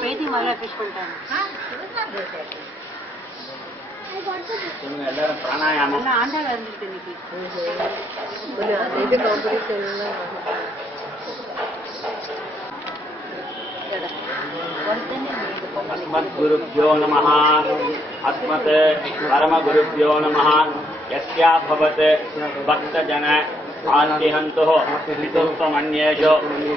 पेटी मला తీసుకుంటాను ಎಲ್ಲರೂ ಪ್ರಾಣಾಯಾಮ ಆಂಡಾಗ ಅಂದಿರ್ತೀನಿ ಇದು ಕಾಂಪಿಟೇಷನ್ अस्मद्गुरुभ्यो नमः अस्मत् परमगुरुभ्यो नमः यस्या भवत् भक्तजन आन्तिहन्तुः पितुत्वमन्येषु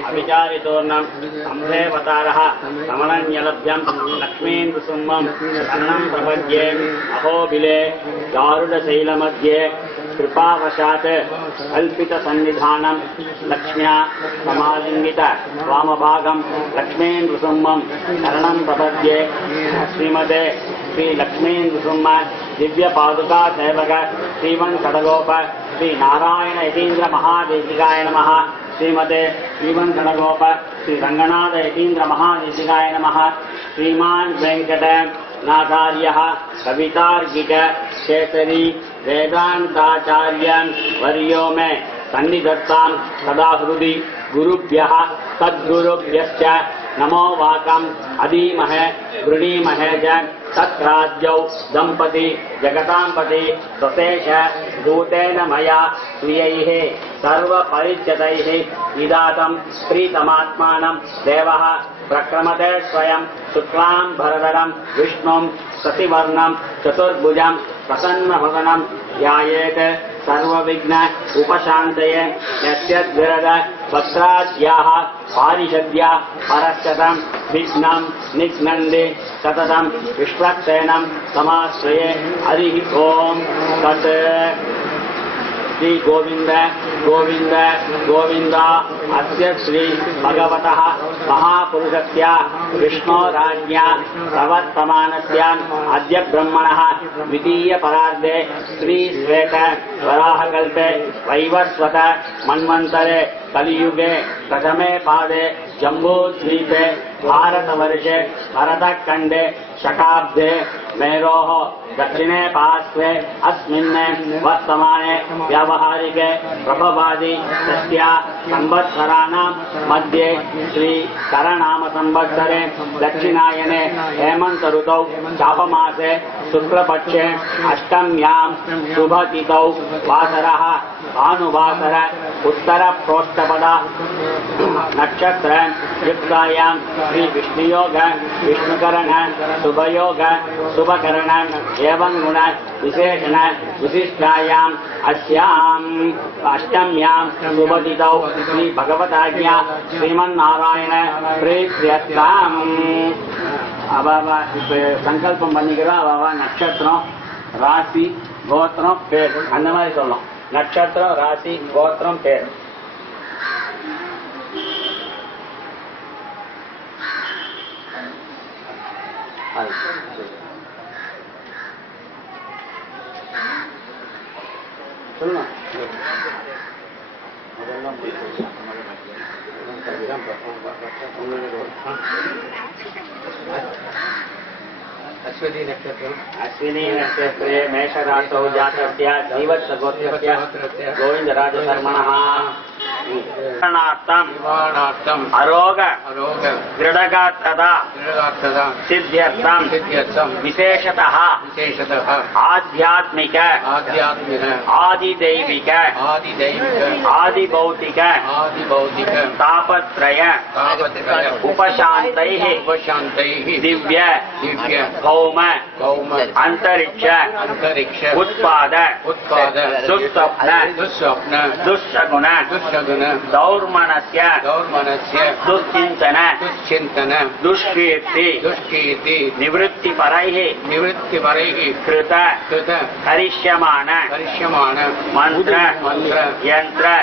अभिचारितोर्णम् सम्भेवतारः समनन्यलभ्यम् लक्ष्मीन् कुसुमम् शरणम् प्रपद्ये अहोबिले गारुडशैलमध्ये कृपावशात् कल्पितसन्निधानम् लक्ष्म्या समालिङ्गित वामभागम् लक्ष्मीन् कुसुमम् शरणम् प्रपद्ये श्रीमते श्री लक्ष्मीन् कुसुम दिव्य पादुका सेवक श्रीमन् खडगोप श्री नारायण यतीन्द्र महादेशिकाय नमः श्रीमते श्रीमन् खडगोप श्री रंगनाथ यतीन्द्र महादेशिकाय नमः श्रीमान् वेंकट नाचार्यः कवितार्किक केसरी वेदांताचार्य वर्यो में सन्निधत्तां सदा हृदि गुरुभ्यः सद्गुरुभ्यश्च नमो वाकम् अधीमहे गृणीमहे च तत्राज्यौ दंपति जगतांपति स्वशेष दूतेन मया स्वीयैः सर्वपरिच्यतैः विदातं प्रीतमात्मानं देवः प्रक्रमते स्वयं शुक्लां भरधरं विष्णुं शशिवर्णं चतुर्भुजं प्रसन्नवदनं ध्यायेत् सर्वविघ्न उपशान्तये यस्यद्विरद वक्त्राद्याः पारिषद्या परश्चतं विघ्नं निघ्नन्ति सततं विश्वक्सेनं समाश्रये हरिः ओम् तत् श्री गोविंद गोविंद गोविंद अस्य श्री भगवतः महापुरुषस्य विष्णोराज्ञा प्रवर्तमानस्य अद्य ब्रह्मणः द्वितीय परार्धे श्री श्वेत वराहकल्पे वैवस्वत मन्वन्तरे कलियुगे प्रथमे पादे जम्बूद्वीपे भारतवर्षे भरतखण्डे शकाब्दे मेरोः दक्षिणे पार्श्वे अस्मिन् वर्तमाने व्यावहारिके प्रभवादि तस्या संवत्सराणां मध्ये श्री करनाम संवत्सरे दक्षिणायने हेमंत ऋतौ चापमासे शुक्लपक्षे अष्टम्यां शुभतिथौ वासरः भानुवासर उत्तर प्रोष्ठपद नक्षत्र युक्तायां श्री विष्णुयोग विष्णुकरण शुभयोग शुभकरण एवं गुण विशेषण विशिष्टायां अस्यां अष्टम्यां शुभतिथौ श्री भगवताज्ञा श्रीमन्नारायण प्रीत्यर्थम् अबाबा संकल्पம் பண்ணிக்கிறோம் அவாவா நட்சத்திரம் ராசி கோத்திரம் பேர் அந்த மாதிரி சொல்லலாம் நட்சத்திரம் ராசி கோத்திரம் பேர் சொல்லுங்க अश्विनी नक्षत्रे मेषराशौ जातस्य जीवत्सगोत्रस्य गोविन्दराजशर्मणः अरोग दृढगात्रता सिद्ध्यर्थं विशेषतः आध्यात्मिक आदिदैविक आदिभौतिक तापत्रय उपशान्तैः दिव्य भौम अंतरिक्ष उत्पाद दुःस्वप्न दुःशगुण दौर्मनस्य दुश्चिन्तन दुष्कीर्ति निवृत्तिपरैः कृत करिष्यमाण मंत्र यंत्र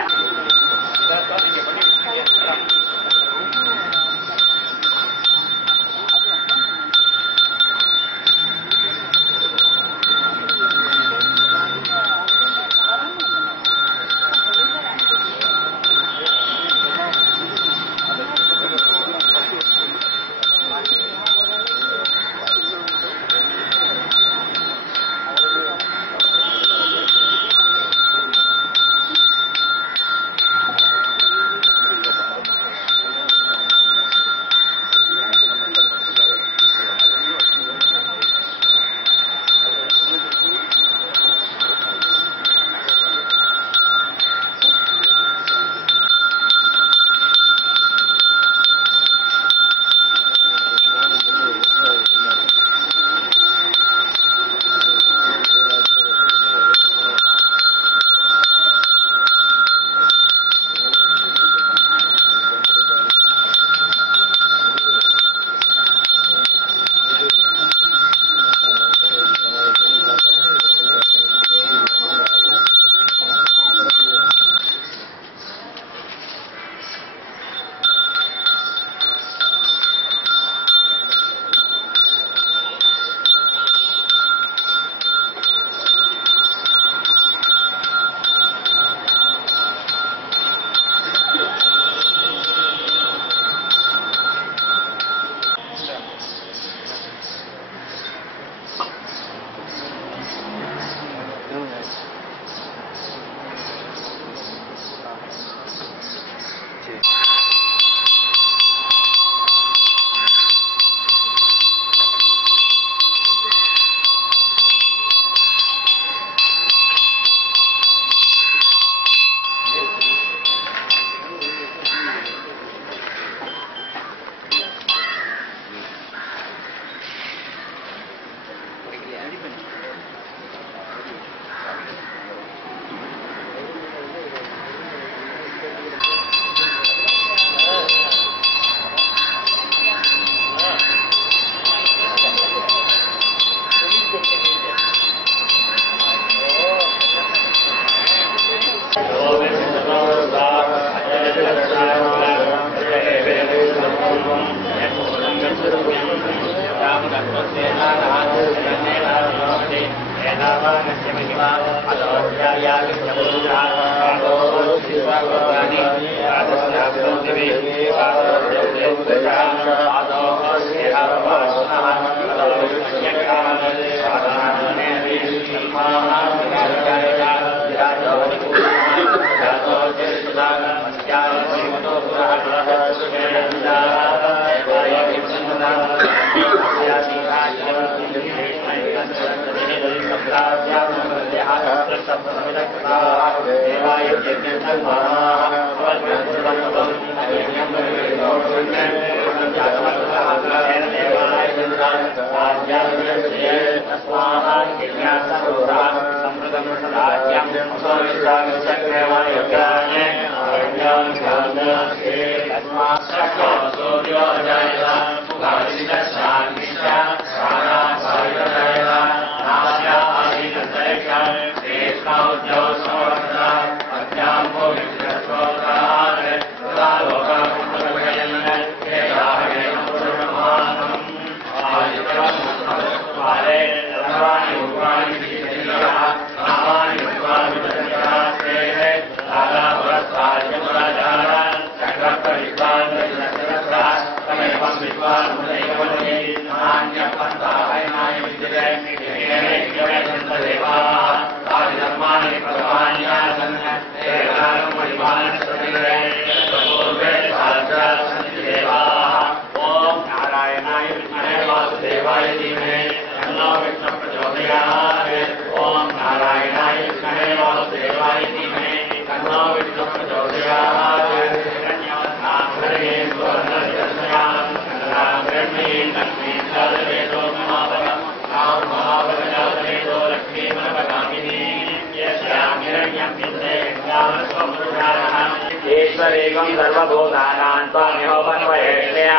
ईश्वरेकं सर्वभूतानां त्वमेवोपन्वयेष्य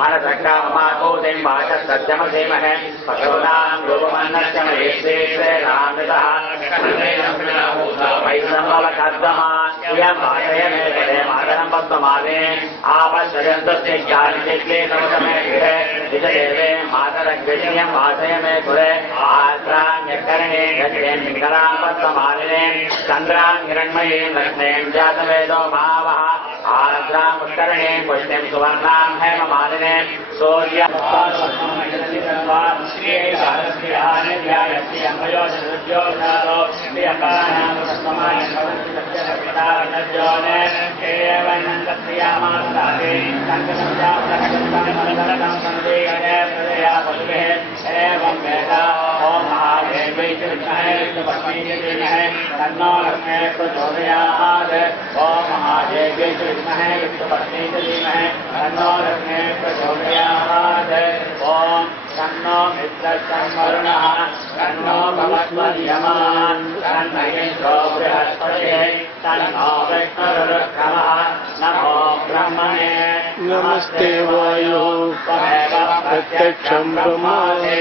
मनसक्काममाभूतिं वाचस्तत्यमधीमहे पशूनां रूपमन्नस्य महेश्वेश्वरामृतः वैष्णवकर्दमा इयं वाचय मे पदे मातरं पद्ममाले आपश्यन्तस्य ज्ञानिचित्ते नवतमे गृहे विजयेवे मातरग्रह्यं वाचय मे कुले आत्राण्यकरणे गच्छेन् निकरां पद्ममालिने चन्द्रां हिरण्मयीं लक्ष्मीं जातवेदो महावः आर्द्रां उत्करणे पुष्टिं सुवर्णां हेममालिने सूर्य ओम तन्नो मित्रस्तन्वरुणः तन्नो भवत्वद्यमा तन्नो इन्द्रो बृहस्पतिः तन्नो विष्णुरुक्रमः नमो ब्रह्मणे नमस्ते वायो त्वमेव प्रत्यक्षं ब्रह्मासि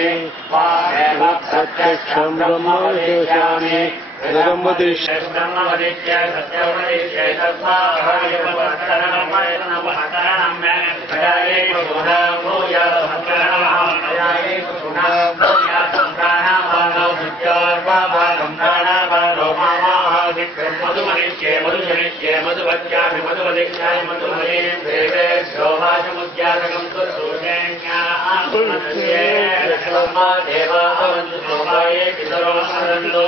त्वमेव प्रत्यक्षं ब्रह्म वदिष्यामि ब्रह्मवदिष्य ब्रह्मवदिष्य सत्यवदिष्य तस्मात् मधुमनिष्ये मधुजनिष्ये मधुवत्यामि मधुवदिष्यामि मधुमये देवे शोभाजमुद्यातकं सुसूषेण्यामनस्ये देवा भवन्तु शोभाये पितरो स्मरन्तु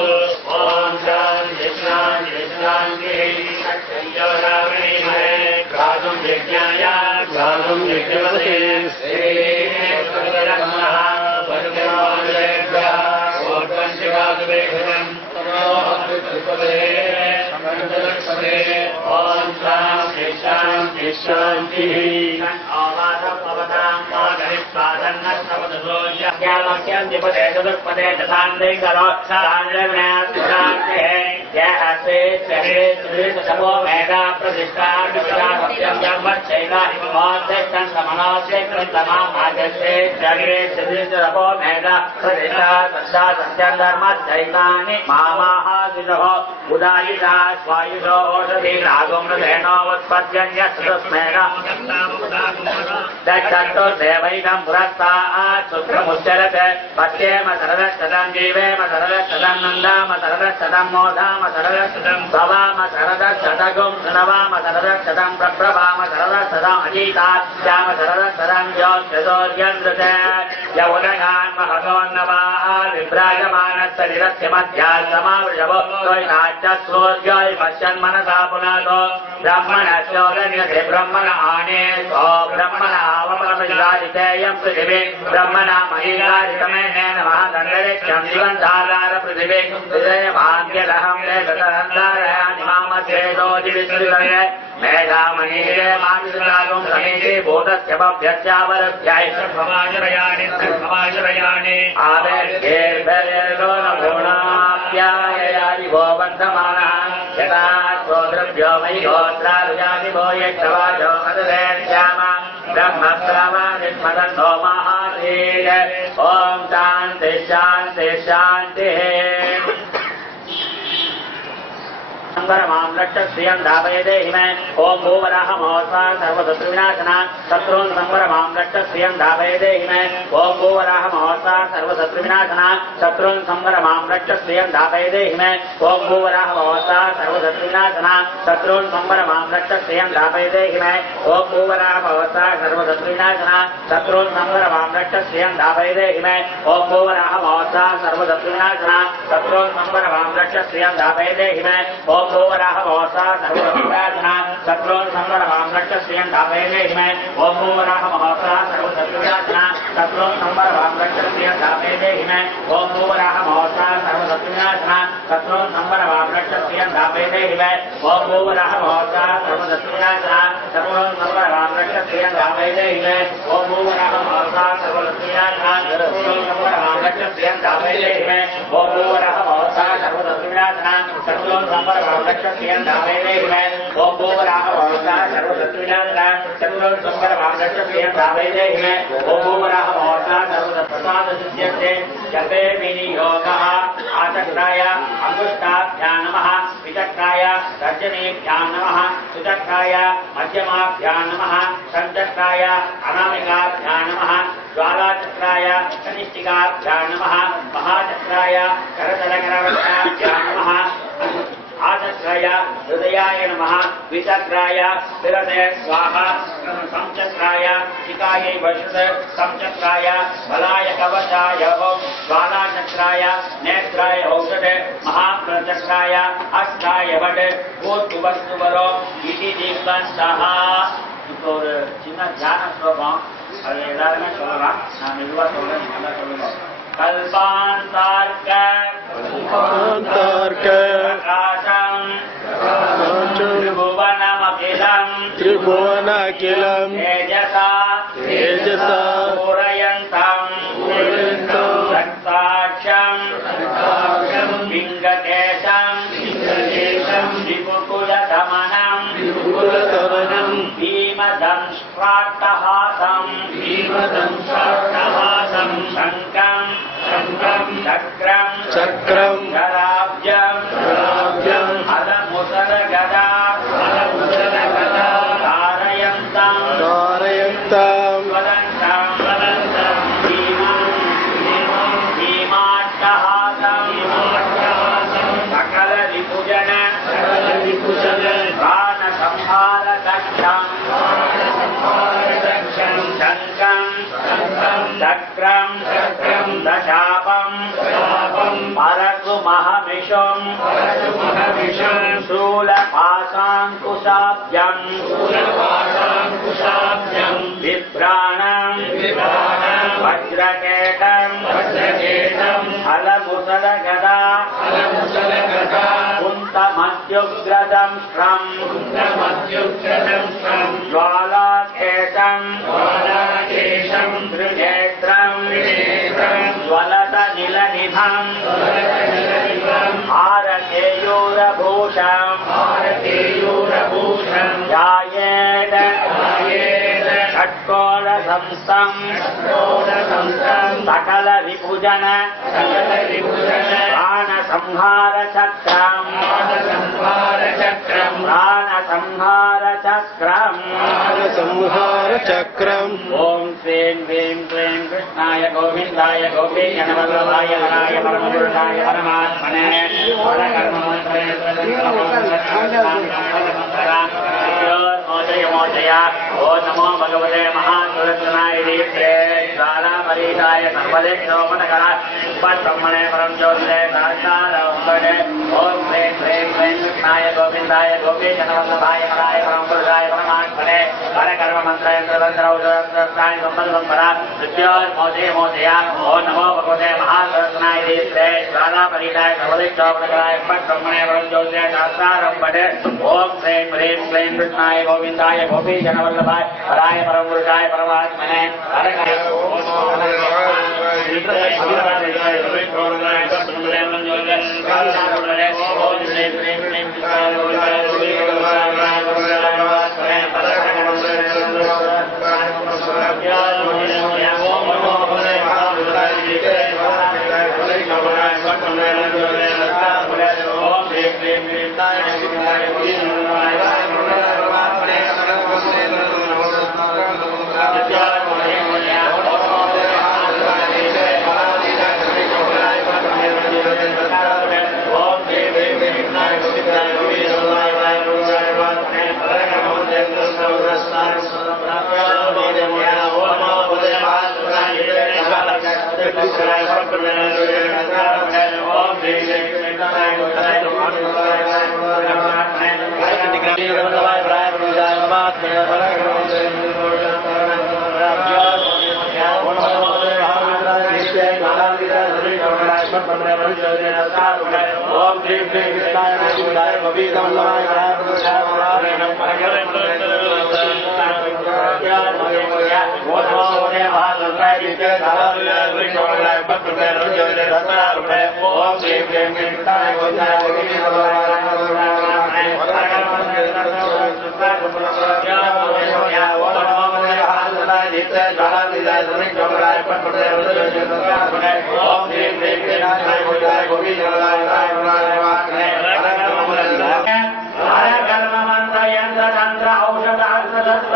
ॐ शान्ति शान्ति शान्तिः गातुं यज्ञाय गातुं यज्ञवते श्रीरत्नः चतुष्पदे तपो मेधा प्रतिष्ठा सत्यं जन्मच्चैव मोक्षं समनोस्य कृतमामाजसे जगरे तपो मेधा प्रतिष्ठा सत्यं धर्मच्चैतानि मामाहादिनः उदायिता स्वायुषो ओषधि नागोमृधेनोत्पद्यन्यस्मेन दत्तो देवैनं पुरस्तात् शुक्रमुच्चरते पत्येम सरदशतं जीवेम सरदशतं नन्दाम सरदशतं मोदाम सरदशतं भवाम सरदशतगुं नवाम सरदशतं प्रप्रभाम सरदशतं अजीतास्याम सरदशतं ज्योतिषोर्यन्द्रते यौनगान् महतोन्नवान् विभ्राजमानशरीरस्य मध्यात् समावृषभो त्वयिनाच्चस्वोर्योय पश्यन्मनसा पुनातो ब्रह्मणस्योदन्यते ब्रह्मण आने सो ब्रह्मण आवपरमिदारितेयं पृथिवी ब्रह्मणा महिलारितमेन महादण्डरित्यं दिवन्धागार पृथिवी हृदयभाग्यदहं वेदतरन्दारयानि मामध्येदोजिविश्रुतये मेधामनीरे मानसदागुं समेते बोधस्य भव्यस्यावरध्याय सर्वमाजरयाणि सर्वमाजरयाणि आवेर्भेर्भेर्भेर्गो नगुणाप्याययानि भो बन्धमानः यथा स्वद्रव्यो मयि गोत्रारुजानि भो यक्षवाजो मददेश्यामा ब्रह्मप्रवादिष्मदन्तो महाधीर ॐ शान्ति शान्ति शान्तिः संवरमां लक्षश्रियं धापयते हिमे ओं भूवराह महोत्सा सर्वशत्रुविनाशना शत्रून् संवरमां लक्षश्रियं धापयते हिमे ओं भूवराह महोत्सा सर्वशत्रुविनाशना शत्रून् संवरमां लक्षश्रियं धापयते हिमे ओं भूवराह महोत्सा सर्वशत्रुविनाशना शत्रून् संवरमां लक्षश्रियं धापयते हिमे ओं भूवराह महोत्सा सर्वशत्रुविनाशना शत्रून् संवरमां लक्षश्रियं धापयते हिमे ओं भूवराह महोत्सा सर्वशत्रुविनाशना शत्रून् संवरमां लक्षश्रियं धापयते हिमे ओं भूवराह महोत्सा सर्वशत्रुविनाशना शत्रून् संवरमां लक्षश्रियं धापयते हिमे ओं भूवराह महोत्सा सर्वशत्रुविनाशना शत्रून् संवरमां लक्षश्रियं धापयते हिमे ओं भूवराह महोत्सा सर्वशत्रुविनाशना शत्रून् संवरमां लक्षश्रियं धापयते हिमे ओं भूवराह महोत्सा सर्वशत्रुविनाशना शत्रून् संवरमां लक्षश्रियं धापयते हिमे ओं भूवराह महोत्सा सर्वशत्रुविनाशना शत्रून् संवरमां लक्षश्रियं धापयते हिमे ओं भूवराह महोत्सा सर्वशत्रुविनाशना शत्रून् संवरमां लक्षश्रियं धापयते हिमे ओं भूवराह महोत्सा सर्वशत्रुविनाशना शत्रून् संवरमां लक्षश्रियं धापयते हिमे ओं भूवराह महोत्सा सर्वशत्रुविनाशना जपे विनियोगः आचक्राय अंगुष्ठाभ्यां नमः विचक्राय तर्जनीभ्यां नमः सुचक्राय मध्यमाभ्यां नमः संचक्राय अनामिकाभ्यां नमः ज्वालाचक्राय कनिष्ठिकाभ्यां नमः महाचक्राय करतलकरवृत्ताभ्यां नमः आचक्राय हृदयाय नमः विचक्राय शिरसे स्वाहा संचक्राय शिखायै वशुते संचक्राय बलाय कवचाय ज्वालाचक्राय नेत्राय औषधे महाप्रचक्राय हस्ताय वट भूतुवस्तुवरो इति दीपन्तः இப்போ ஒரு சின்ன தியான ஸ்லோகம் அது எல்லாருமே சொல்லலாம் நான் மெதுவா சொல்றேன் நல்லா சொல்லுங்க कल्पान्तार्क प्रकाशम् त्रिभुवनमखिलम् तेजसा पूरयन्तम् रक्ताक्षम् पिङ्गकेशम् विपुकुलधमनम् भीमदंष्ट्राट्टहासम् शङ्खम् चक्रम् गदाब्जम् हलमुसलगदा धारयन्तम् ज्वलन्तम् भीमाट्टहासम् सकलरिपुजन प्राणसंहारदक्षम् शङ्खम् चक्रम् दशापम् परशुमहमिषुम् शूलपाशाङ्कुशाभ्यम् बिभ्राणम् वज्रकेटम् हलमुसलगदा कुन्तमद्युग्रदंष्ट्रम् ज्वालाकेशम् त्रिनेत्रम् ज्वलतनिलनिभम् हारकेयूर ध्यायेत् षट्कोणसंस्थं सकल विभुजन प्राणसंहारचक्रम् ॐ श्रीं ह्रीं क्लीं कृष्णाय गोविन्दाय गोपीजनवल्लभाय हराय परमपुरुषाय परमात्मने मोचया ओ नमो भगवते महासुरत्नाय दीप्ते ज्वालापरीताय सर्वदेक्षोपनकरा ब्रह्मणे परम ज्योतिरे साक्षादे ओम ह्रीं क्लीं क्लीं कृष्णाय गोविन्दाय गोपीजनवल्लभाय हराय परमपुरुषाय परमात्मने हरकर्म मंत्रयंत्रवंत्रौषधाय संबद्धंपरा मोचया ओ नमो भगवते महासुरत्नाय दीप्ते ज्वालापरीताय सर्वदेक्षोपनकराय ब्रह्मणे परम ज्योतिरे साक्षादे ओम ह्रीं क्लीं क्लीं कृष्णाय गोविन्दाय गोपीजनवल्लभाय हराय परमपुरुषाय परमात्मने ओम श्री कृष्णाय गोविंदाय गोपीजनवल्लभाय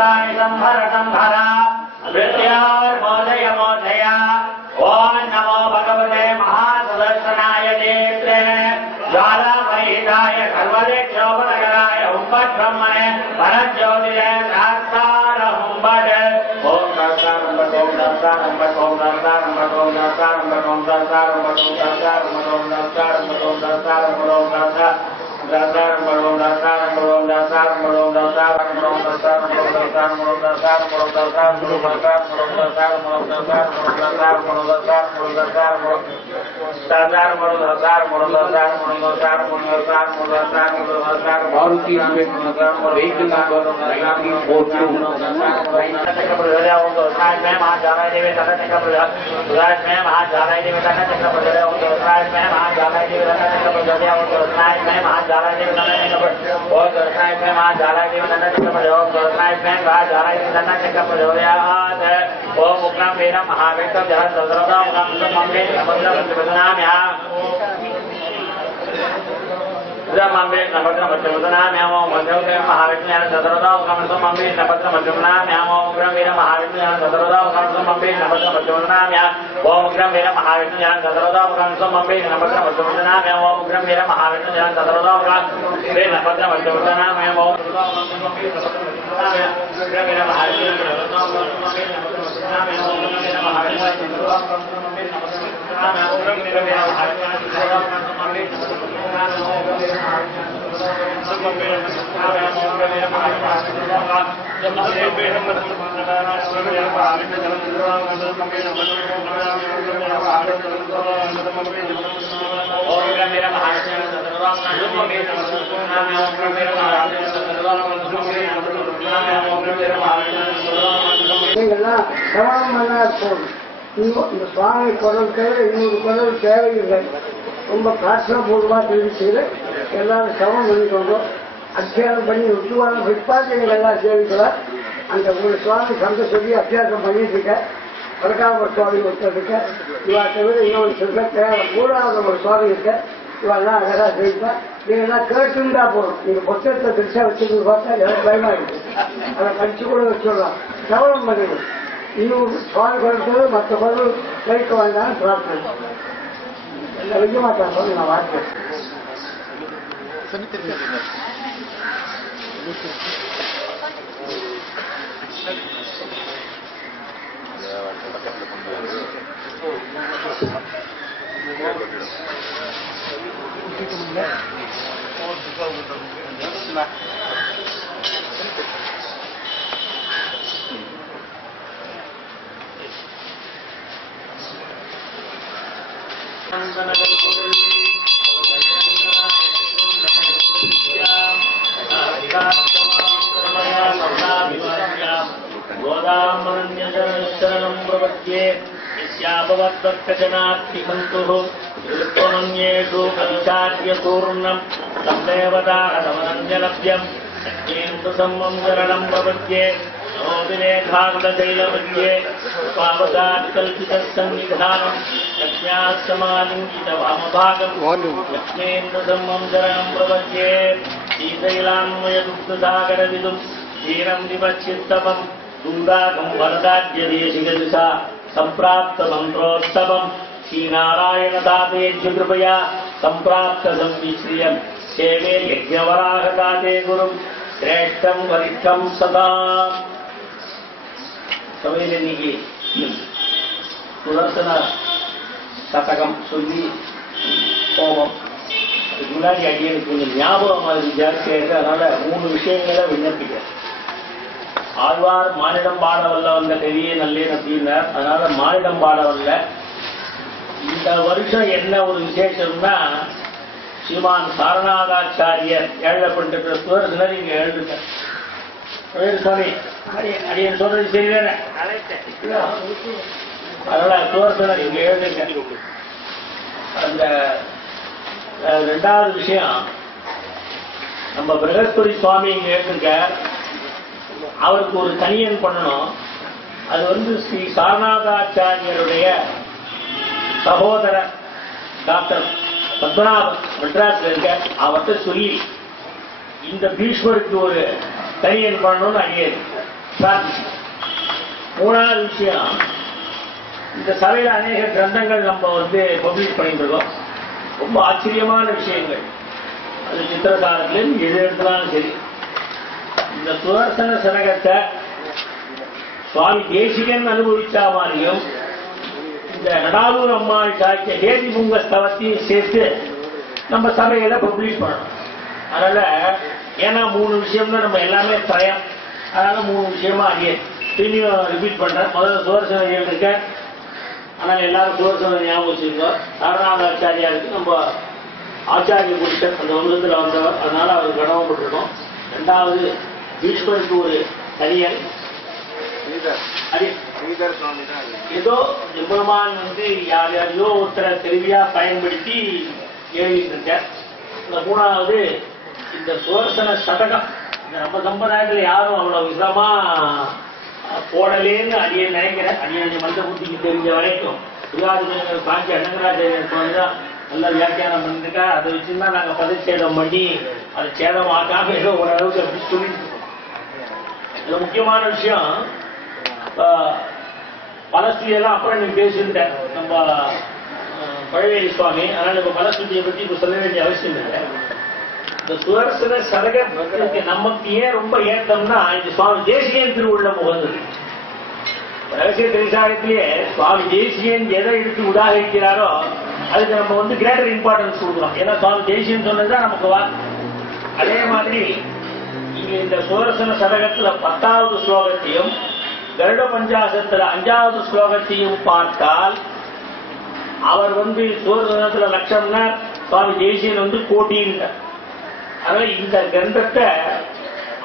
हराय ओम नमो भगवते महासुदर्शनाय दीप्ते ज्वालापरीताय सर्वदेक्षोपनकराय ब्रह्मणे परज्योतिरे साक्षात् ओम उग्रं वीरं महावीरं जहद्रदं मंगे समुद्रमंत्रनाम्या मंगे नभद्रमंत्रनाम्यामो मध्यौके महाविष्णुयान सदरदां कमर्तं मंगे नभद्रमंत्रनाम्यामो उग्रं वीरं महाविष्णुयान सदरदां कमर्तं मंगे नभद्रमंत्रनाम्या ओम उग्रं वीरं महाविष्णुयान सदरदां कमर्तं मंगे नभद्रमंत्रनाम्यामो उग्रं वीरं महाविष्णुयान सदरदां कमर्तं नभद्रमंत्रनाम्यामो இந்த சுவாமி குரல் தேவை, இன்னொரு குரல் தேவையில்லை. ரொம்ப காட்சிபூர்வமாக தெரிவிச்சு எல்லாரும் சமம் பண்ணிக்கொண்டோம். அத்தியாசம் பண்ணி விட்டுவாங்க பிற்பாடு எங்கள் எல்லாம் சேவிக்கலாம். அந்த ஒரு சுவாமி சந்த சொல்லி அத்தியாசம் பண்ணிட்டு இருக்க பரகாம சுவாமி ஒருத்தர் இருக்க. இவா தவிர இன்னொரு சொல்ல மூணாவது ஒரு சுவாமி இருக்க. இவெல்லாம் அழகாக சேவிப்பா. நீங்கள்லாம் கேட்டுருந்தா போதும். நீங்கள் புத்தகத்தை பெருசாக வச்சுருந்து பார்த்தா எனக்கு பயமா இருக்கு. அதை படிச்சு கூட வச்சுடலாம். கவனம் பண்ணிடும். இன்னும் சுவாமி கொடுத்தது மற்ற பொருள் கேட்க வேண்டாம்னு பிரார்த்தனை. எல்லாம் வைக்க மாட்டேன் சொல்லி நான் வார்த்தை. गोदामरण्यशरणं प्रपद्ये यस्यापवद्भक्तजनात्तिकन्तुः विल्पमन्येषु कविचार्यपूर्णम् संदेवतारमनन्यलभ्यम् यज्ञेन्द्रसम्मं शरणं प्रपद्ये नमोऽभिलेखाग्रशैलमध्ये स्वावतात्कल्पितसन्निधानम् यज्ञात्समालिङ्गितवामभागम् यज्ञेन्द्रसम्मं शरणं प्रपद्ये श्रीशैलान्मयदुग्धसागरविदुम् क्षीरं विपच्चित्तमम् दूरागं वरदाद्यदेशिकदिशा सम्प्राप्तमन्त्रोत्सवम् श्रीनारायणदातेऽद्य कृपया सम्प्राप्तसंविश्रियम् सेवे यज्ञवराहदाते गुरुम् श्रेष्ठं वरिष्ठं सदा சபையில் இன்னைக்கு சுதர்சன சதகம் சொல்லி போவோம். இதுக்கு முன்னாடி அடியனுக்கு கொஞ்சம் ஞாபகம் அது ஜாஸ்தியாக இருக்கு. அதனால 3 விஷயங்களை விண்ணப்பிக்க. ஆழ்வார் மானிடம் பாட வல்ல வந்த கரியே நல்லேன் அப்படின்னார். அதனால மானிடம் பாட வல்ல. இந்த வருஷம் என்ன ஒரு விசேஷம்னா ஸ்ரீமான் சாரநாதாச்சாரியர் எழுதப்பட்டிருக்கிற சுதர்சனர் இங்க எழுதுங்க. சுவாமி அடியன் சொல்றது சரிதானே? அதனால சுதர்சனர் இங்க எழுதுங்க. அந்த 2வது விஷயம் நம்ம பிரகஸ்பதி சுவாமி இங்க எழுதுங்க. அவருக்கு ஒரு தனியன் பண்ணணும். அது ஸ்ரீ சாரநாதாச்சாரியருடைய சகோதரர் டாக்டர் பத்மநாபன் மெட்ராஸ்ல இருக்க அவர்கிட்ட சொல்லி இந்த பீஷ்மருக்கு ஒரு தனியன் பண்ணணும்னு அடியே பிரார்த்திச்சு. 3வது விஷயம் இந்த சபையில் அநேக கிரந்தங்கள் நம்ம பப்ளிஷ் பண்ணிட்டு இருக்கோம். ரொம்ப ஆச்சரியமான விஷயங்கள். அது சித்திரசாரத்திலேருந்து எது எடுத்தாலும் சரி. இந்த சுதர்சன சதகத்தை சுவாமி தேசிகன் அனுபவிச்சா மாதிரியும் இந்த நடாலூர் அம்மாள் சாய்க்க தேவி பூங்க ஸ்தவத்தையும் சேர்த்து நம்ம சபையில பப்ளிஷ் பண்ணணும். அதனால ஏன்னா 3 விஷயம்னா நம்ம எல்லாமே திரயம். அதனால 3 விஷயமா அடியே திரும்பியும் ரிப்பீட் பண்றேன். முதல்ல சுதர்சன இருக்க. ஆனால் எல்லாரும் சுதர்சன ஞாபகம் வச்சிருக்கோம். சாரநாதாச்சாரியாருக்கு நம்ம ஆச்சாரிய புருஷன் அந்த வம்சத்தில் வந்தவர். அதனால அவர் கடமைப்பட்டிருக்கோம். 2வது பீஷ்மருக்கு ஒரு தனியன். ஏதோ எம்பெருமான் யார் யாரையோ ஒருத்தரை தெளிவியா பயன்படுத்தி எழுதிட்டு இருக்க. 3வது இந்த சுதர்சன சதகம். நம்ம சம்பிரதாயத்தில் யாரும் அவ்வளவு விதமா போடலேன்னு அடியை நினைக்கிறேன். அடியை மந்த புத்திக்கு தெரிஞ்ச வரைக்கும் புரியாத காஞ்சி அண்ணங்கராஜன் தான் நல்ல வியாக்கியானம் பண்ணிருக்கா. அதை வச்சுதான் நாங்க பதச்சேதம் பண்ணி அதை சேதம் ஆக்காம ஏதோ ஓரளவுக்கு அப்படி சொல்லிட்டு இருக்கோம். இதுல முக்கியமான விஷயம் பலஸ்துதியெல்லாம் அப்புறம் நீங்க பேசிட்டேன் நம்ம பழவேலி சுவாமி. அதனால இப்ப பலஸ்துதியை பத்தி இப்ப சொல்ல வேண்டிய அவசியம் இல்லை. இந்த சுதர்சன சதகத்துக்கு நமக்கு ஏன் ரொம்ப ஏற்றம்னா இந்த சுவாமி தேசிகன் திருவுள்ள முகந்தது. ரகசிய திரைசாரத்திலேயே சுவாமி தேசிகன் எதை எடுத்து உதாகரிக்கிறாரோ அதுக்கு நம்ம கிரேட்டர் இம்பார்ட்டன்ஸ் கொடுக்குறோம். ஏன்னா சுவாமி தேசிகன் சொன்னதுதான் நமக்கு அதே மாதிரி இங்க இந்த சுதர்சன சதகத்துல 10வது ஸ்லோகத்தையும் கருட பஞ்சாசத்துல 5வது ஸ்லோகத்தையும் பார்த்தால் அவர் சுதர்சனத்துல லட்சம்னா சுவாமி தேசிகன் கோட்டின்ற. அதனால இந்த கிரந்தத்தை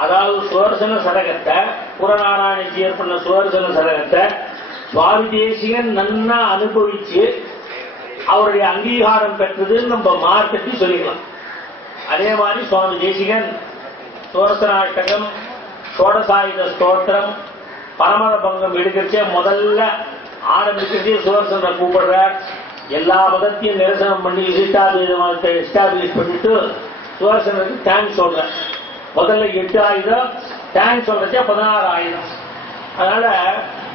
அதாவது சுதர்சன சதகத்தை புறநாராயணஜியர் பண்ண சுதர்சன சதகத்தை சுவாமி தேசிகன் நன்னா அனுபவிச்சு அவருடைய அங்கீகாரம் பெற்றதுன்னு நம்ம மார்க்கெட்டி சொல்லிக்கலாம். அதே மாதிரி சுவாமி தேசிகன் சுதர்சனாஷ்டகம், ஷோடசாயுத ஸ்தோத்திரம், பரமத பங்கம் எடுக்கிறச்சே முதல்ல ஆரம்பிக்கிறதே சுதர்சனை கூப்பிடுறார். எல்லா மதத்தையும் நிரசனம் பண்ணி மதத்தை எஸ்டாப்ளிஷ் பண்ணிட்டு சுதர்சனுக்கு தேங்க்ஸ் சொல்ற. முதல்ல 8 ஆயுதம், தேங்க்ஸ் சொல்றச்சே 16 ஆயுதம். அதனால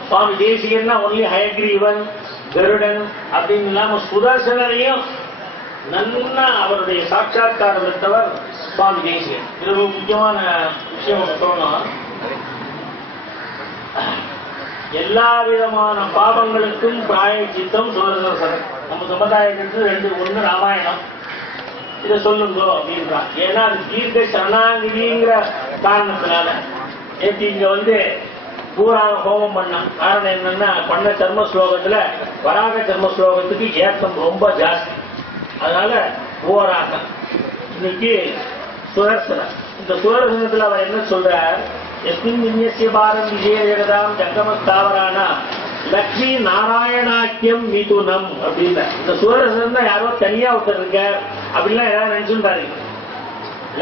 சுவாமி தேசிகன்னா ஒன்லி ஹயக்ரீவன், கருடன் அப்படின்னு இல்லாம சுதர்சனையும் நல்லா அவருடைய சாட்சா்காரம் பெற்றவர் சுவாமி தேசிகன். இது ஒரு முக்கியமான விஷயம் சொல்லணும். எல்லா விதமான பாவங்களுக்கும் பிராயச்சித்தம் சுதர்சனம். நம்ம சம்பிரதாயத்திற்கு 2 1 ராமாயணம் இதை சொல்லுங்க அப்படின்றான். ஏன்னா அது தீர்க்க சரணாகிதிங்கிற காரணத்தினால நேற்று இங்க பூராக ஹோமம் பண்ணான். காரணம் என்னன்னா பண்ண சர்ம ஸ்லோகத்துல வராக சர்ம ஸ்லோகத்துக்கு ஏற்றம் ரொம்ப ஜாஸ்தி. அதனால பூராக இன்னைக்கு சுதர்சனம். இந்த சுதர்சனத்துல அவர் என்ன சொல்றார்? எஸ்மின் விநியசிய பாரம் விஜய ஜெகதாம் ஜங்கமஸ்தாவரானா லக்ஷ்மி நாராயணாக்கியம் மிதுனம் அப்படின்ற இந்த சுதர்சனம் தான் யாரோ தனியா ஒருத்தர் இருக்க அப்படின்லாம் ஏதாவது நினைச்சுட்டாரு.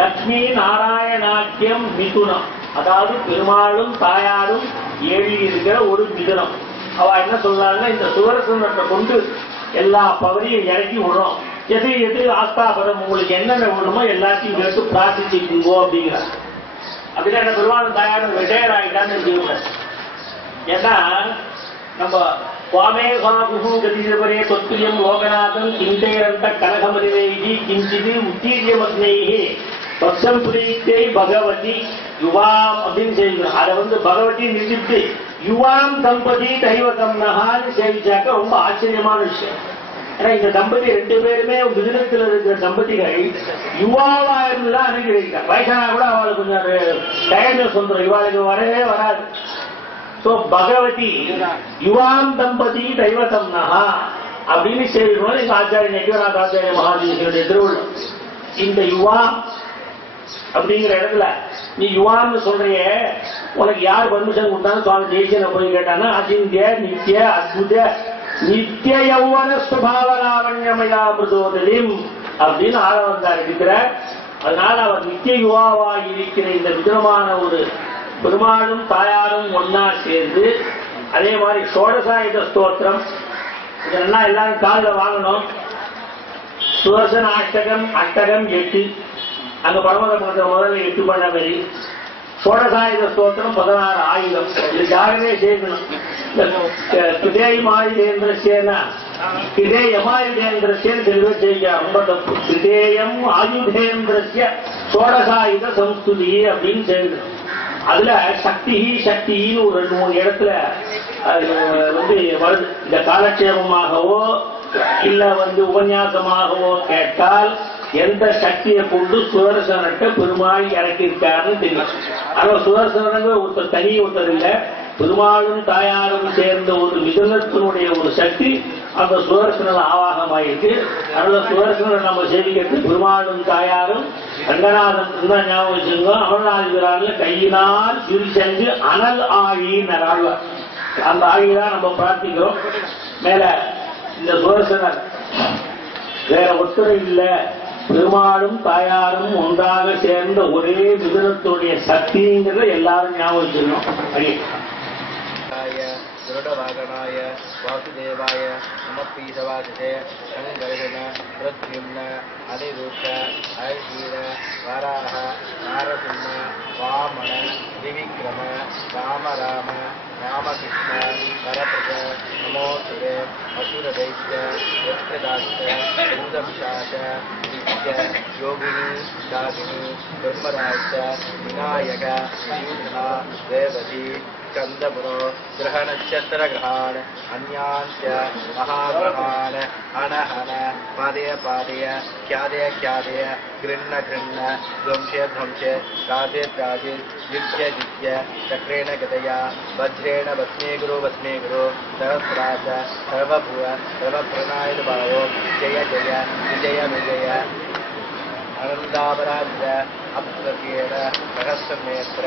லக்ஷ்மி நாராயணாக்கியம் மிதுனம், அதாவது பெருமாளும் தாயாரும் ஏழி இருக்கிற ஒரு மிதுனம். அவ என்ன சொல்றாங்கன்னா இந்த சுதர்சனத்தை கொண்டு எல்லா பவரையும் இறக்கி விடுறோம். எது எது ஆஸ்தாபரம் உங்களுக்கு என்னென்ன விடணுமோ எல்லாத்தையும் எடுத்து பிரார்த்திச்சுக்கோ அப்படிங்கிற. அப்படின்னா என்ன பெருமாளும் தாயாரும் ரிட்டையர் ஆகிட்டான்னு சொல்லுவாங்க. ஏன்னா நம்ம சுவாமே சுவாமி கதிபரே தொத்தியம் லோகநாதன் கிண்டைரந்த கனகமரிவேகி கிஞ்சிது உத்தீரியமக்னேகி பக்ஷம் புரீத்தே பகவதி யுவாம் அப்படின்னு செய்யணும். அதை பகவதி நிறுத்திட்டு யுவாம் தம்பதி தைவதம் நகான்னு சேவிச்சாக்க ரொம்ப ஆச்சரியமான விஷயம். ஏன்னா இந்த தம்பதி 2 பேருமே மிதுனத்தில் இருக்கிற தம்பதிகள் யுவாவா இருந்துதான் அனுகிரகிக்கிறார். வயசானா கூட அவளுக்கு கொஞ்சம் டயர்னஸ் வந்துடும், இவாளுக்கு வரவே வராது. பகவதி யுவாம் தம்பதி தைவதம் நகா அப்படின்னு சேவிக்கணும். எங்க ஆச்சாரிய நெய்வநாத ஆச்சாரிய மகாதேசியுடைய திருவுள்ளம். இந்த யுவா அப்படிங்கிற இடத்துல நீ யுவான்னு சொல்றிய, உனக்கு யார் பர்மிஷன் கொடுத்தாலும் சுவாமி தேசியனை போய் கேட்டானா அசிந்திய நித்திய அத்புத நித்திய யௌவன சுபாவலாவண்யமயா மிருதோதலிம் அப்படின்னு ஆள வந்தார் இருக்கிறார். அதனால அவர் நித்திய யுவாவாக இருக்கிற இந்த விதமான ஒரு பெருமாளும் தாயாரும் ஒன்னா சேர்ந்து அதே மாதிரி ஷோடசாயுத ஸ்தோத்திரம் இதெல்லாம் எல்லாரும் காலில் வாங்கணும். சுதர்சன அஷ்டகம் 8 அங்க பரமத முதல்ல 8 பண்ண மாதிரி ஷோடசாயுத ஸ்தோத்திரம் 16 ஆயுதம். இது ஜாகவே சேர்க்கணும். கிருதேயமாயுதேந்திரசேனா கிருதேயமாயுதேந்திரசேன் தெளிவே செய்ய ரொம்ப தப்பு. கிருதேயம் ஆயுதேந்திரஸ்ய ஷோடசாயுத சம்ஸ்துதி அப்படின்னு செய்யணும். அதுல சக்தின்னு ஒரு 2-3 இடத்துல வருது. இந்த காலட்சேபமாகவோ இல்ல உபன்யாசமாகவோ கேட்டால் எந்த சக்தியை கொண்டு சுதர்சனத்தை பெருமாள் இறக்கியிருக்காருன்னு தெரியும். ஆனா சுதர்சனங்க ஒருத்தர் தனி ஒருத்தர் இல்ல, பெருமாளும் தாயாரும் சேர்ந்த ஒரு மிதுனத்தினுடைய ஒரு சக்தி அந்த சுதர்சனில் ஆவாகமாயிருக்கு. அதனால சுதர்சனை நம்ம சேவிக்கிறது பெருமாளும் தாயாரும் ரங்கநாதன் தான் ஞாபகம் வச்சுக்கோ. அமர்நாதிபுரான்ல கையினால் சிறு செஞ்சு அனல் ஆழின்னு ஆழ்வார். அந்த ஆழிதான் நம்ம பிரார்த்திக்கிறோம். மேல இந்த சுதர்சனர் வேற ஒத்துரை இல்ல, பெருமாளும் தாயாரும் ஒன்றாக சேர்ந்த ஒரே மிதுனத்துடைய சக்திங்கிறத எல்லாரும் ஞாபகம் வச்சுக்கணும். गरुडवागनाय वासुदेवाय नमः शङ्कर्षण प्रद्युम्न अनिरुद्ध ऐवीर वराह नारसिंह वामन त्रिविक्रम राम राम रामकृष्ण वरप्रज नमोस्तुते असुरदैत्य यक्षदास्य इंद्रपिशाच नित्य योगिनी शागिनी ब्रह्मराज विनायक यूषा देवती चंद्रपुरो ग्रह नक्षत्र ग्रहण अन्यांश महाग्रहण अनहन पादय पादय ख्यादय ख्यादय गृह्ण गृह्ण ध्वंसे ध्वंसे राधे राधे जित्य जित्य चक्रेण गदया वज्रेण भस्मे गुरु सहस्रास सर्वभुव सर्वप्रणायद भावो जय जय विजय विजय आनंदावराज अप्रत्येण सहस्रनेत्र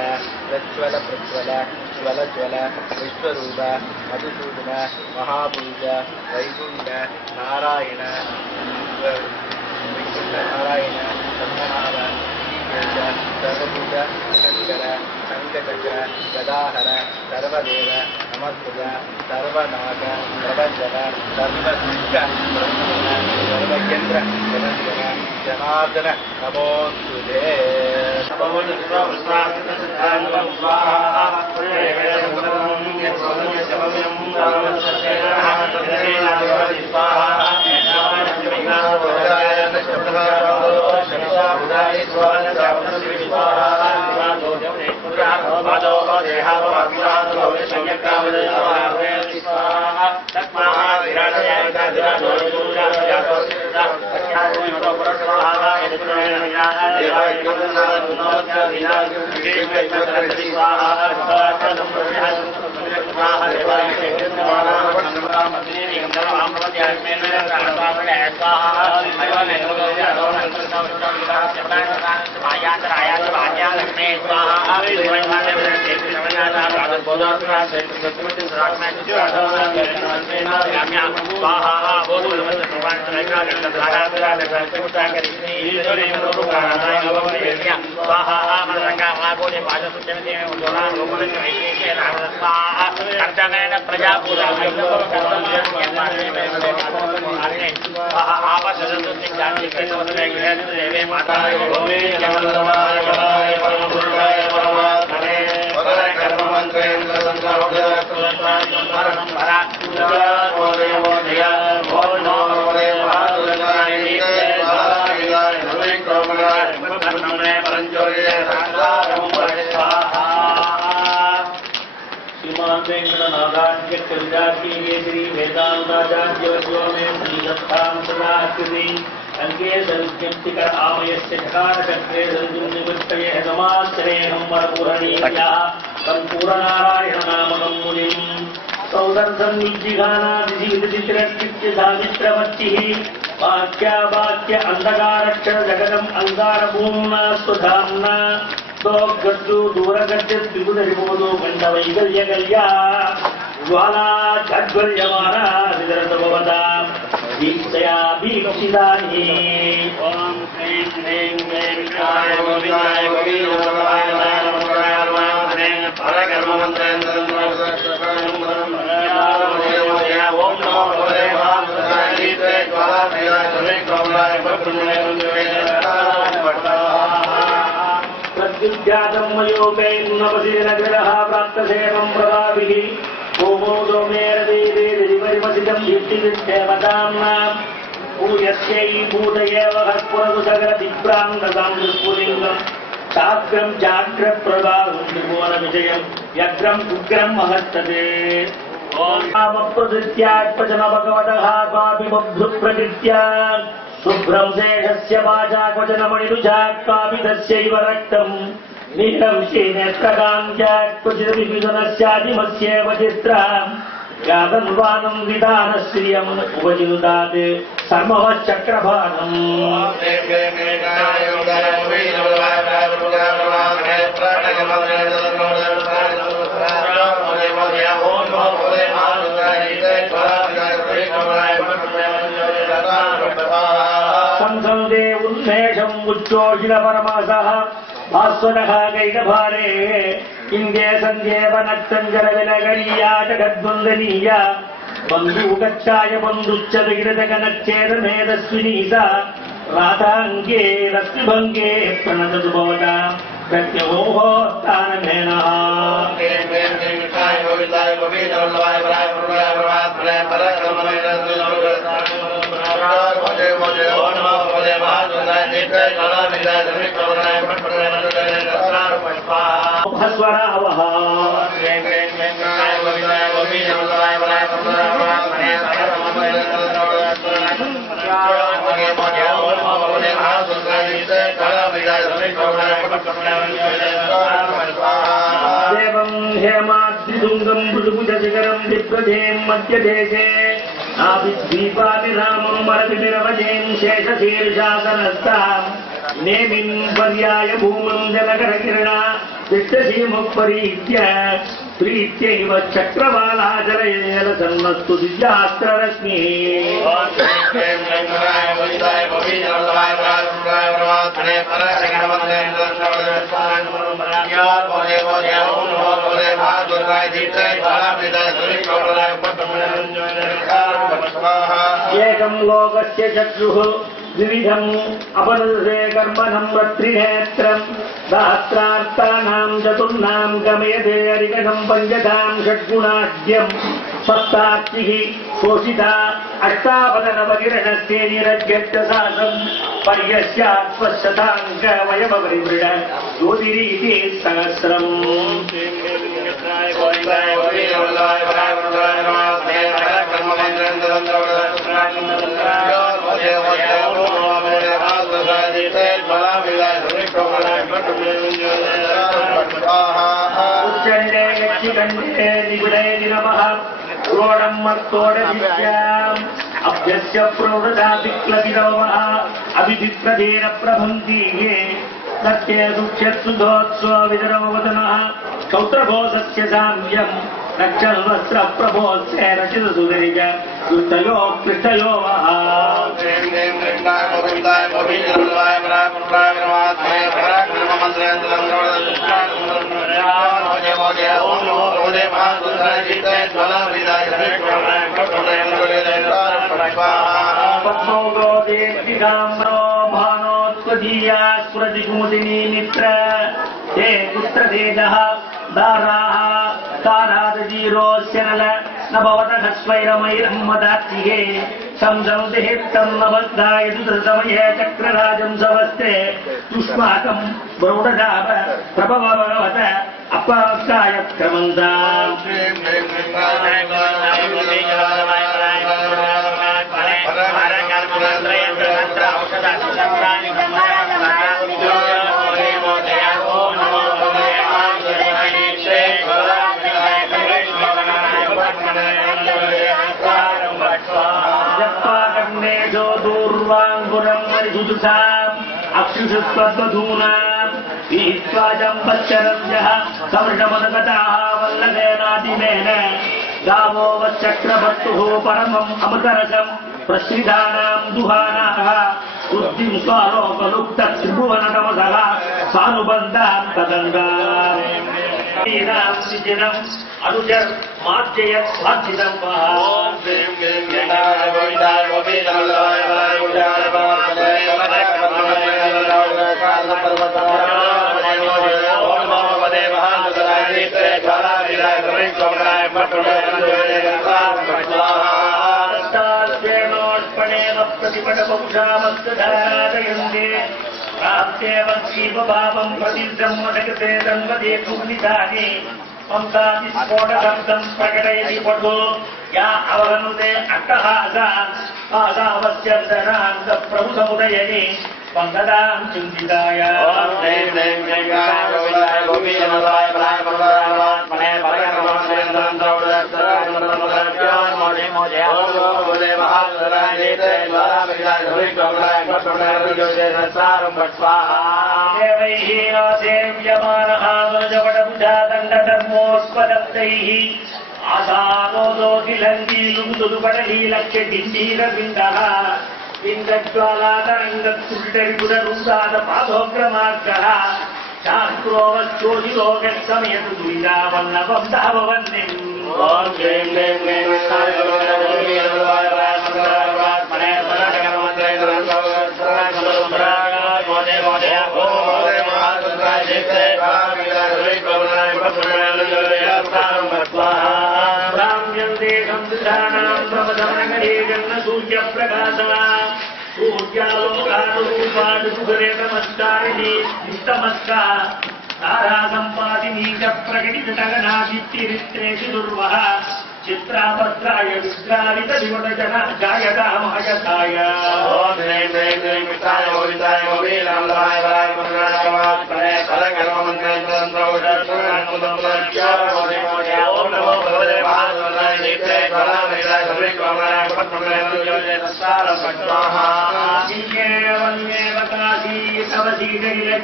प्रज्वल प्रज्वल ज्वल ज्वल विश्वरूप मधुसूदन महापूज वैकुंठ नारायण पद्मनाभ सर्वभूत शंकर शंखचक्र गदाहर सर्वदेव नमस्कृत सर्वनाथ प्रभंजन सर्वदुष्ट प्रसन्न सर्वकेंद्र प्रबंधन जनार्दन नमोस्तुते वाक्य अंधकारक्षण जगदम अंगार भूम्ना स्वधाम्ना गज्जु दूरगज्ज त्रिभुजरिबोधो गंड वैगल्य गल्या ज्वाला जाज्वल्यमाना विदरतभवता दीक्षया दीक्षितानि ओम श्रीं क्लीं वेंकटाय गोविंदाय गोविंदाय नमः परकर्म मंत्रेन्द्रं ओम नमो भगवते महापुरुषाय ज्वाला ज्वालाय प्रत्युद्यातं मयोपैर्नवसिनग्रहः प्राप्तसेवं प्रदाभिः ओमो दोमेरदेवेदिवरिमसितं दीप्तिविद्येवताम्ना भूयस्यै भूतयेव हस्पुरतु सकलदिक्प्रान्ततां दुष्पुलिङ्गं चाग्रं चाग्रप्रदानं त्रिभुवनविजयं व्यग्रं उग्रं महस्तते ओम कामप्रकृत्यात्मजन भगवतः स्वापि बभ्रुप्रकृत्या शुभ्रं शेषस्य वाचा क्वचनमणिरुचाक्वापि तस्यैव रक्तम् नीलं श्रीनेत्रकाञ्चाक्वचिदभिविदनस्यादिमस्येव चित्राम् यादन्वानं विधानश्रियम् उपजिनुदात् सर्वश्चक्रभानम् संसन्दे उन्मेषम् उच्चोषिण परमसः भास्वरः गैडभारे इन्दे सन्ध्येव नक्तञ्जलविलगरीया जगद्वन्दनीया बन्धूकच्छाय बन्धुश्चतगिरजगनच्छेदमेधस्विनी सा राधाङ्गे रश्मिभङ्गे प्रणततु भवता प्रत्यमोहो स्थानमेनः स्वरावः देवं हेमाद्रिदुङ्गं मृदुभुजशिखरं विप्रदें मध्यदेशे आविद्वीपादिनामं मरतिनिरवजें शेषशीर्षासनस्ताम् नेमिं पर्याय भूमं जलकरकिरणा विष्टसीमुपरीत्य प्रीत्यैव चक्रवालाचलयेन सन्नस्तु दिव्यास्त्ररश्मिः एकं लोकस्य चक्षुः द्विविधम् अपनुदे कर्मणं त्रिनेत्रम् सहस्रार्थानां चतुर्णां गमयते हरिगणं पञ्चधां षड्गुणाढ्यम् सप्तार्चिः शोषिता अष्टावदनवगिरणस्ते निरज्यर्थसासम् पर्यस्यात्स्वशताङ्गवयवपरिमृढ ज्योतिरीति सहस्रम् उच्चण्डे यक्षिकण्डे निगुडे नमः क्रोडं मत्तोडविद्याम् अभ्यस्य प्रवृता विक्लविनोमः अभिधिप्रधेन प्रभन्ति ये सत्ये सुक्षत्सुधोत्स्व विदरोवदनः क्षौत्रभोजस्य साम्यम् नक्षल्वस्त्रप्रभोस्य रचितसुधरिज कृष्टयो कृष्टयो वः पद्मोगोदेव्यगाम्रो भानोत्पदीया स्फुरतिकुमुदिनी मित्र ते पुत्रतेजः दाराः तारादजीरोऽस्यनल न भवतः स्वैरमैरं मदात्तिहे संसंदिहितं नबद्धायतु धृतमये चक्रराजं सवस्ते युष्माकं बहुडजाप प्रभवभवत अपाकाय क्रमन्दा अक्षुषस्वधूनाम् ईत्वाजम्बच्चरव्यः समृषमनगताः वल्लभेनादिमेन गावो वच्चक्रभर्तुः परमम् अमृतरसम् प्रश्रितानाम् दुहानाः बुद्धिं स्वालोकलुप्तत्रिभुवनतमसः सानुबन्धाम् तदङ्गाम् अनुजर मार्जयत् मार्जितं प्रतिपटपुषामस्तधारयन्ते प्राप्तेवक्षीपभावं प्रतिब्रह्मणकृते तन्वदे कुम्नितानि पंसादिस्फोटशब्दं प्रकटयति पठो या अवहनुते अट्टहासा आसावस्यर्दनान्तप्रभुसमुदयनि पंकदां चिन्तिताय सेव्यमानः वरजवटभुजादण्डधर्मोस्पदत्तैः आसानोदोकिलङ्गीलुन्दुपटलीलक्ष्यगिण्डीरबिन्दः बिन्दज्वालातरङ्गत्सुटिटरिपुररुन्दादपादोग्रमार्गः शास्त्रोवच्चोदिलोकसमयतु दुरितावन्नवं धाववन्निम् सूर्यालोकानुरूपादुगरे नमस्कारिणी तारा संपादिनी च प्रकटितगनादित्यरित्रेषु दुर्वः चित्रापत्राय विस्तारित विवटजन जायता महयताय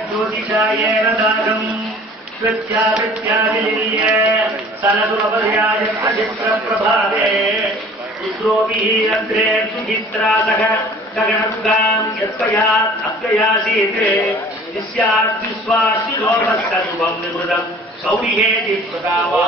ज्योतिषायेन दागम् कृत्यादिल्य सनसुरपर्याय प्रभावे रुद्रोभिः अग्रे सुचित्रासः गगनमुखाम् यत्पयात् अप्ययासीत् निस्यात् विश्वासिलोभस्तुभम् निवृतम् சௌரிஹேதி பிரதாவா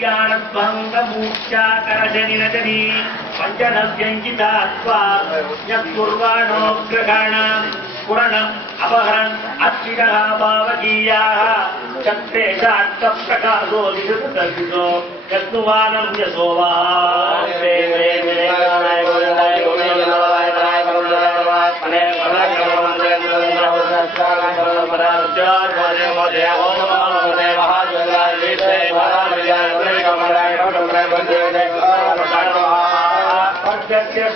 ज्ञानत्वङ्गमूर्च्छाकरजनिरजनी पञ्चनव्यञ्जितात्वा यत्कुर्वाणोऽग्रहाणाम् पुरणम् अपहरन् अच्युतः पावकीयाः चक्रेशात्तप्रकाशो निषुप्तर्पितो यत्नुवानम् यशो वा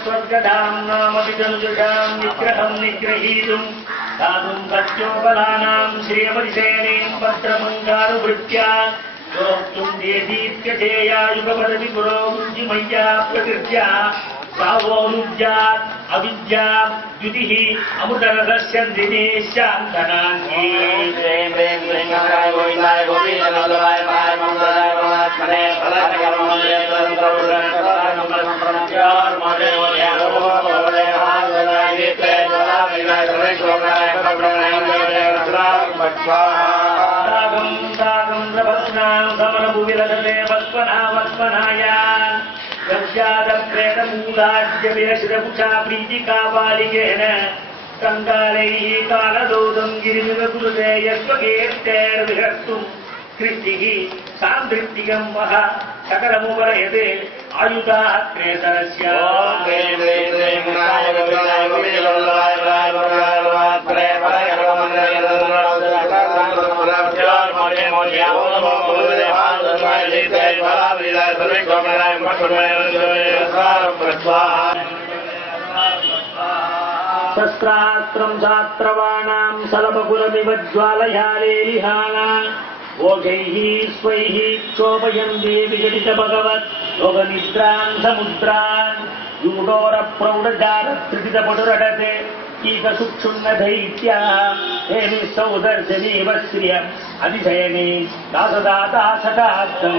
स्वर्गधाम्नामभिजनुजुषाम् निग्रहम् निग्रहीतुम् दातुम् सत्योपदानाम् श्रियमतिसेनेम् पत्रमङ्गानुभृत्या योक्तुम् देदीत्यधेयायुगपदति पुरोमुञ्जिमय्या प्रकृत्या सावोनुज्यात् अविद्या द्युतिः अमृतरसस्य दिनेशान्तनाङ्गी समरभुविलसते वत्पनायान् गव्यादप्रेतमूलाद्यवेशिरपुषा प्रीतिकापालिकेन कङ्गालैः कालदौदम् गिरिमिवकुरुते यस्वकीर्तेर्विहर्तुम् कृष्टिः सान्दृष्टिकम् वः सकलमुपरयते आयुधाः क्रेतरस्य शस्त्रास्त्रम् शास्त्रवाणाम् सलभकुलमिव ज्वालयालेलिहाना ओघैः स्वैः क्षोभयन्ति विघटित भगवत् योगनिद्रान् समुद्रान् यूढोरप्रौढजारत्रिपितपटुरटते ईकसुक्षुण्णदैत्याः हेमि सौदर्शनीव श्रियम् अधिशयने दासदाता शताब्दम्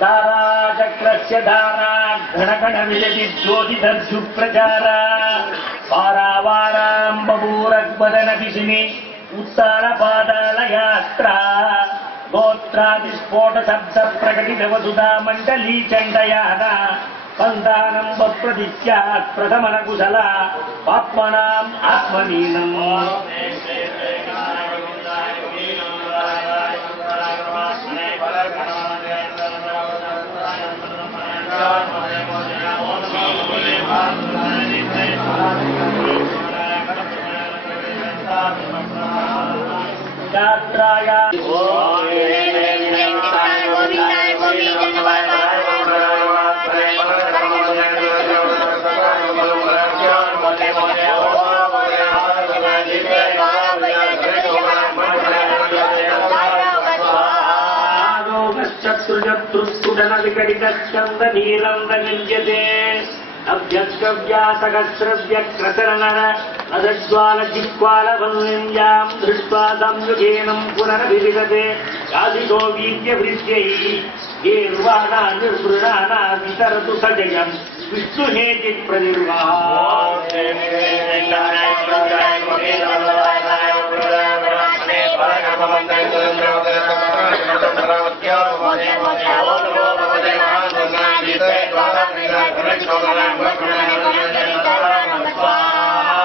दाराचक्रस्य धारा घनघनविजति ज्योतिधर्षु प्रचारा पारावाराम् बभूरग्वदनदिशिनि उत्तानपादालयात्रा गोत्रादिस्फोटशब्दप्रकटितवसुधा मण्डली चण्डयाना पन्दानम् वप्रदित्यात् प्रथमनकुशला पाप्मनाम् आत्मनीनम् यात्राया चतुर्चतुस्फुटनविकटितस्कन्दनीलन्दगञ्जते अभ्यस्कव्यासहस्रव्यक्रसरनर अदज्वालजिह्वालभङ्ग्याम् दृष्ट्वा संयुगेनम् पुनरभिविदते यादिको वीर्यवृद्ध्यैः गेर्वाणा निर्वृणाना वितरतु सजयम् विष्णुहेतिः प्रनिर्वा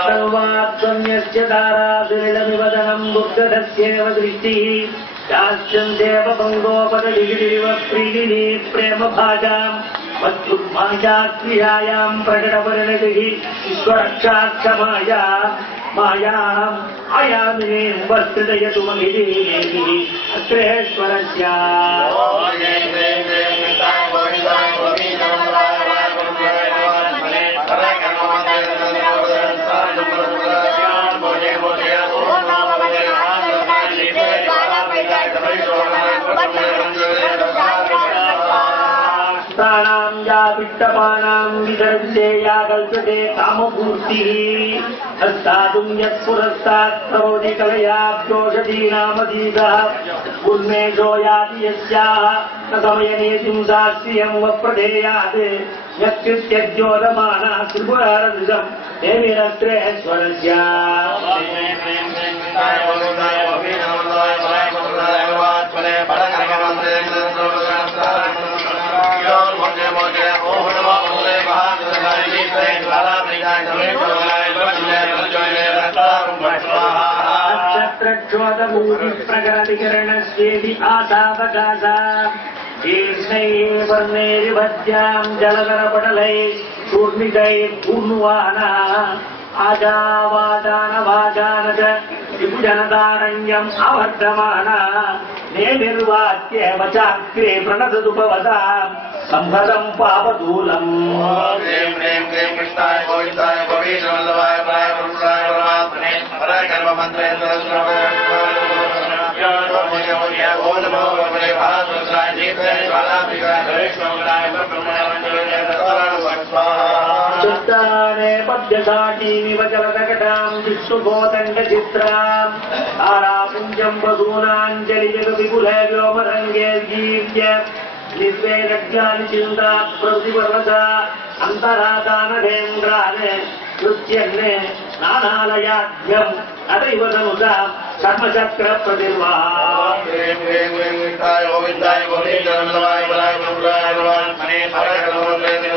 सर्वात्मन्यस्य दारादुरिडमिवदनम् दुर्गधस्येव दृष्टिः चास्यन्देव भङ्गोपदलिगिरिव प्रीडिनी प्रेमभाजाम् मत्तुर्मायाक्रियायाम् प्रकटपरिणतिः ईश्वरक्षाक्षमाया मायाम् आयामिनीम् वस्त्रितयतु महिदेवीः अग्रहेश्वरस्य अष्टपानां विदर्शे या कल्पते कामपूर्तिः हस्तादुं यत्पुरस्तात् प्रबोधि कलयाब्जोषधीनामधीतः उन्मेषो याति यस्याः न समयनेतिं साक्ष्यं वप्रधेयात् यत्कृत्यज्योतमानः त्रिपुरारदृशं देवीरत्रेश्वरस्य प्रकरणस्येति आसावकाशा शीर्षैः वर्णैर्वद्यां जलधरपटलैः चूर्णितैर्पूर्णुवाहनः आजावादानवादान च विभुजनतारण्यम् अवर्धमानः नेमिर्वाच्य वचाग्रे प्रणतदुपवदा सम्भतं पापदूलम् कृष्णाय गोविन्दाय गोविन्दवल्लभाय प्रायपुरुषाय परमात्मने परकर्ममन्त्रेन्द्र चित्ताने पद्यसाटीमिव चलतकटां विश्वगोतण्डचित्राम् तारापुञ्जं वसूनाञ्जलिजगविपुले व्योमरङ्गे गीत्य निस्वेरज्ञानि चिन्ता प्रतिपर्वता अन्तरादानधेन्द्रान् कृत्यन्ने नानालयाढ्यम् अतैव तनुता कर्मचक्र प्रतिर्वाहाय गोविन्दाय गोविन्दवल्लभाय प्रायपुरुषाय परमात्मने परकर्ममन्त्रेन्द्र